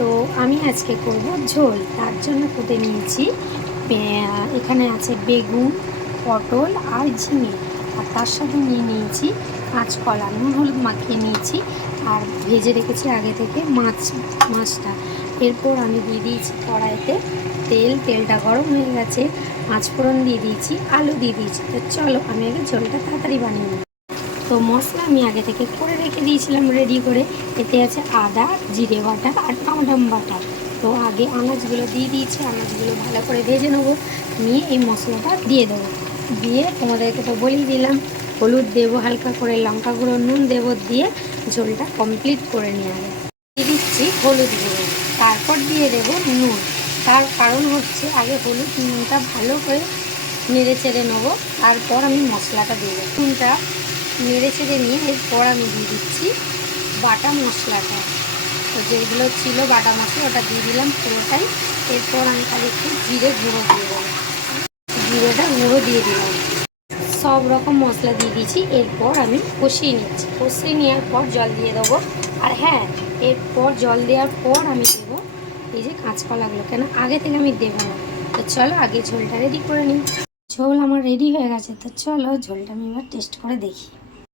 তো আমি আজকে করব ঝোল। তার জন্য কেটে নিয়েছি, এখানে আছে বেগুন, পটল আর ঝিঙে, আর তার সাথে নিয়ে নিয়েছি কাঁচকলা, নুন হলুদ মাখিয়ে নিয়েছি, আর ভেজে রেখেছি আগে থেকে মাছটা। এরপর আমি দিয়ে দিয়েছি কড়াইতে তেলটা গরম হয়ে গেছে, পাঁচফোড়ন দিয়ে দিয়েছি, আলু দিয়ে দিয়েছি। তো চলো আমি আগে ঝোলটা তাড়াতাড়ি বানিয়ে নিই। তো মশলা আমি আগে থেকে করে রেখে দিয়েছিলাম রেডি করে। এতে আছে আদা, জিরে বাটা আর টমেটো বাটা। তো আগে আনাজগুলো দিয়ে দিয়েছি, আনাজগুলো ভালো করে ভেজে নেবো, নিয়ে এই মশলাটা দিয়ে দেবো। দিয়ে তোমাদেরকে তো বলেই দিলাম, হলুদ দেবো হালকা করে, লঙ্কা গুঁড়ো, নুন দেবো, দিয়ে ঝোলটা কমপ্লিট করে নিয়ে আগে দিয়ে দিচ্ছি হলুদ গুঁড়ো, তারপর দিয়ে দেবো নুন। তার কারণ হচ্ছে আগে হলুদ নুনটা ভালো করে নেড়ে চেড়ে নেবো, তারপর আমি মশলাটা দিয়ে দেবো। নুনটা নেড়ে চেড়ে নিয়ে এরপর আমি দিয়ে দিচ্ছি বাটা মশলাটা। তো যেগুলো ছিল বাটা মশলা ওটা দিয়ে দিলাম পুরোটাই। এরপর আমি তাহলে একটু জিরে গুঁড়ো দিয়ে দেবো, জিরেটা গুঁড়ো দিয়ে দিলাম, সব রকম মশলা দিয়ে দিয়েছি। এরপর আমি কষিয়ে নিচ্ছি, কষিয়ে নেওয়ার পর জল দিয়ে দেবো। আর হ্যাঁ, এরপর জল দেওয়ার পর আমি দেবো এই যে কাঁচকলাগুলো, কেন আগে থেকে আমি দেবো না। তো চলো আগে ঝোলটা রেডি করে নিই। ঝোল আমার রেডি হয়ে গেছে, তো চলো ঝোলটা আমি এবার টেস্ট করে দেখি।